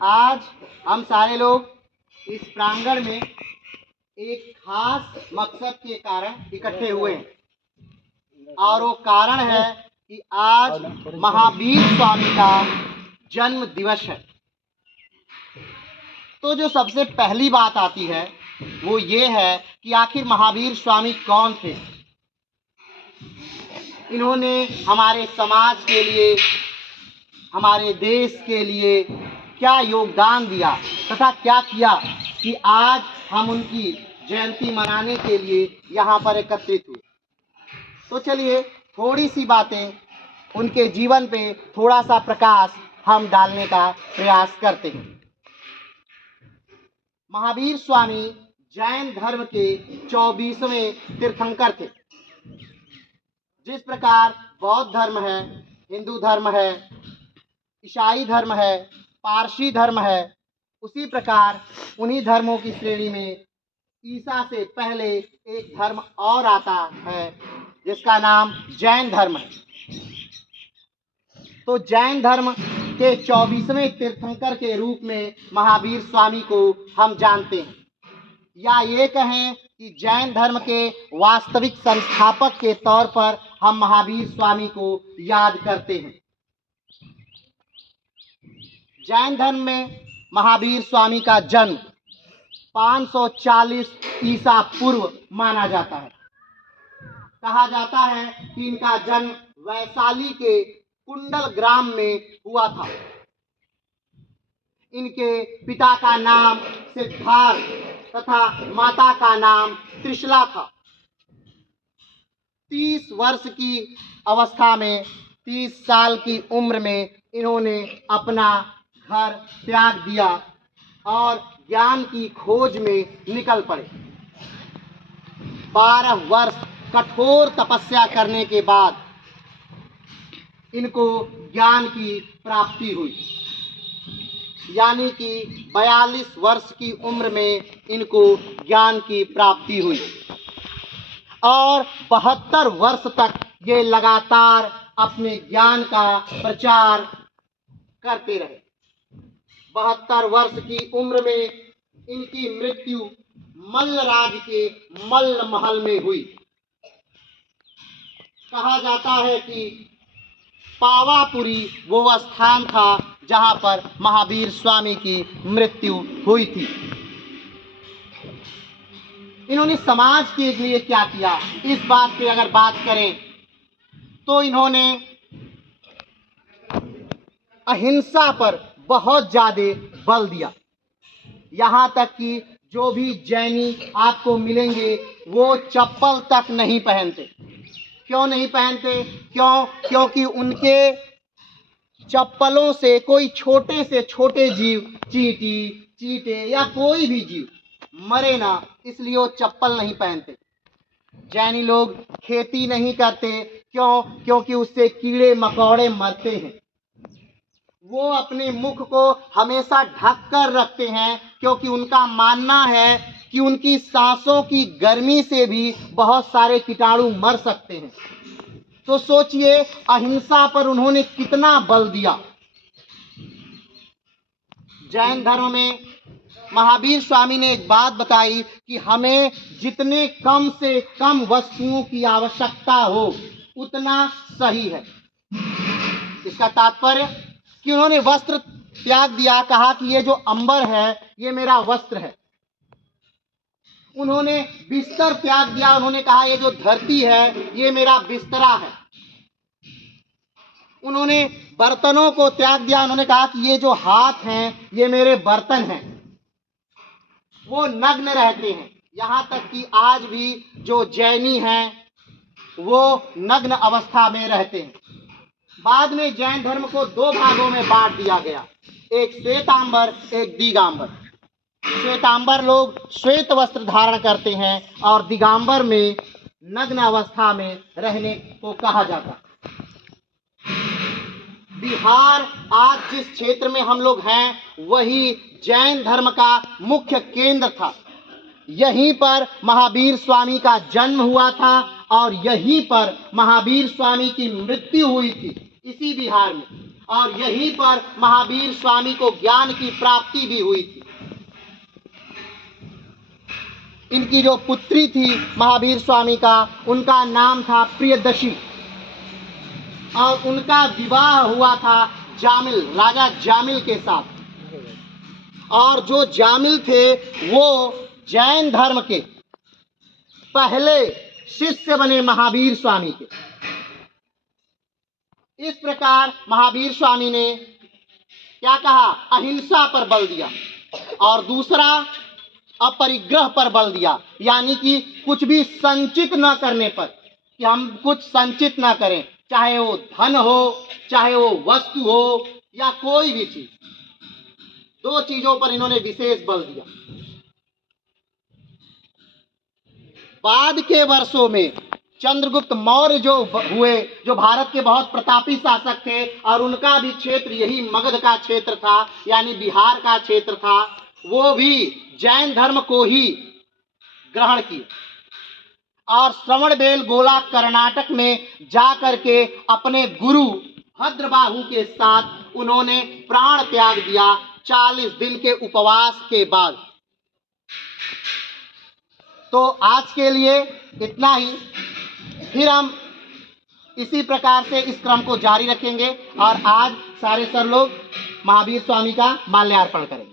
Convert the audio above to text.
आज हम सारे लोग इस प्रांगण में एक खास मकसद के कारण इकट्ठे हुए हैं और वो कारण है कि आज महावीर स्वामी का जन्म दिवस है। तो जो सबसे पहली बात आती है वो ये है कि आखिर महावीर स्वामी कौन थे। इन्होंने हमारे समाज के लिए, हमारे देश के लिए क्या योगदान दिया तथा क्या किया कि आज हम उनकी जयंती मनाने के लिए यहाँ पर एकत्रित हुए। तो चलिए थोड़ी सी बातें उनके जीवन पे थोड़ा सा प्रकाश हम डालने का प्रयास करते हैं। महावीर स्वामी जैन धर्म के 24वें तीर्थंकर थे। जिस प्रकार बौद्ध धर्म है, हिंदू धर्म है, ईसाई धर्म है, पारसी धर्म है, उसी प्रकार उन्हीं धर्मों की श्रेणी में ईसा से पहले एक धर्म और आता है जिसका नाम जैन धर्म है। तो जैन धर्म के 24वें तीर्थंकर के रूप में महावीर स्वामी को हम जानते हैं, या ये कहें कि जैन धर्म के वास्तविक संस्थापक के तौर पर हम महावीर स्वामी को याद करते हैं। जैन धर्म में महावीर स्वामी का जन्म 540 ईसा पूर्व माना जाता है। कहा जाता है कि इनका जन्म वैशाली के कुंडल ग्राम में हुआ था। इनके पिता का नाम सिद्धार्थ तथा माता का नाम त्रिशला था। 30 वर्ष की अवस्था में, 30 साल की उम्र में इन्होंने अपना घर त्याग दिया और ज्ञान की खोज में निकल पड़े। 12 वर्ष कठोर तपस्या करने के बाद इनको ज्ञान की प्राप्ति हुई, यानी कि 42 वर्ष की उम्र में इनको ज्ञान की प्राप्ति हुई और 72 वर्ष तक ये लगातार अपने ज्ञान का प्रचार करते रहे। 72 वर्ष की उम्र में इनकी मृत्यु मल्लराज के मल्ल महल में हुई। कहा जाता है कि पावापुरी वो स्थान था जहां पर महावीर स्वामी की मृत्यु हुई थी। इन्होंने समाज के लिए क्या किया, इस बात पे अगर बात करें तो इन्होंने अहिंसा पर बहुत ज़्यादा बल दिया। यहाँ तक कि जो भी जैनी आपको मिलेंगे वो चप्पल तक नहीं पहनते। क्यों नहीं पहनते? क्योंकि उनके चप्पलों से कोई छोटे से छोटे जीव, चींटी, चींटे या कोई भी जीव मरे ना, इसलिए वो चप्पल नहीं पहनते। जैनी लोग खेती नहीं करते। क्योंकि उससे कीड़े मकोड़े मरते हैं। वो अपने मुख को हमेशा ढक कर रखते हैं क्योंकि उनका मानना है कि उनकी सांसों की गर्मी से भी बहुत सारे कीटाणु मर सकते हैं। तो सोचिए अहिंसा पर उन्होंने कितना बल दिया। जैन धर्म में महावीर स्वामी ने एक बात बताई कि हमें जितने कम से कम वस्तुओं की आवश्यकता हो उतना सही है। इसका तात्पर्य कि उन्होंने वस्त्र त्याग दिया, कहा कि ये जो अंबर है ये मेरा वस्त्र है। उन्होंने बिस्तर त्याग दिया, उन्होंने कहा ये जो धरती है ये मेरा बिस्तरा है। उन्होंने बर्तनों को त्याग दिया, उन्होंने कहा कि ये जो हाथ हैं ये मेरे बर्तन हैं। वो नग्न रहते हैं। यहाँ तक कि आज भी जो जैनी हैं वो नग्न अवस्था में रहते हैं। बाद में जैन धर्म को 2 भागों में बांट दिया गया, एक श्वेतांबर, एक दिगंबर। श्वेतांबर लोग श्वेत वस्त्र धारण करते हैं और दिगंबर में नग्न अवस्था में रहने को कहा जाता। बिहार आज जिस क्षेत्र में हम लोग हैं वही जैन धर्म का मुख्य केंद्र था। यहीं पर महावीर स्वामी का जन्म हुआ था और यहीं पर महावीर स्वामी की मृत्यु हुई थी, इसी बिहार में। और यहीं पर महावीर स्वामी को ज्ञान की प्राप्ति भी हुई थी। इनकी जो पुत्री थी महावीर स्वामी का, उनका नाम था प्रियदर्शी, और उनका विवाह हुआ था जामिल, राजा जामिल के साथ। और जो जामिल थे वो जैन धर्म के पहले शिष्य बने महावीर स्वामी के। इस प्रकार महावीर स्वामी ने क्या कहा? अहिंसा पर बल दिया, और दूसरा अपरिग्रह पर बल दिया, यानी कि कुछ भी संचित न करने पर, कि हम कुछ संचित ना करें, चाहे वो धन हो, चाहे वो वस्तु हो, या कोई भी चीज। दो चीजों पर इन्होंने विशेष बल दिया। बाद के वर्षों में चंद्रगुप्त मौर्य जो हुए, जो भारत के बहुत प्रतापी शासक थे, और उनका भी क्षेत्र यही मगध का क्षेत्र था, यानी बिहार का क्षेत्र था, वो भी जैन धर्म को ही ग्रहण किए, और श्रवणबेल गोला कर्नाटक में जाकर के अपने गुरु भद्रबाहु के साथ उन्होंने प्राण त्याग दिया 40 दिन के उपवास के बाद। तो आज के लिए इतना ही, फिर हम इसी प्रकार से इस क्रम को जारी रखेंगे, और आज सारे सर लोग महावीर स्वामी का माल्यार्पण करेंगे।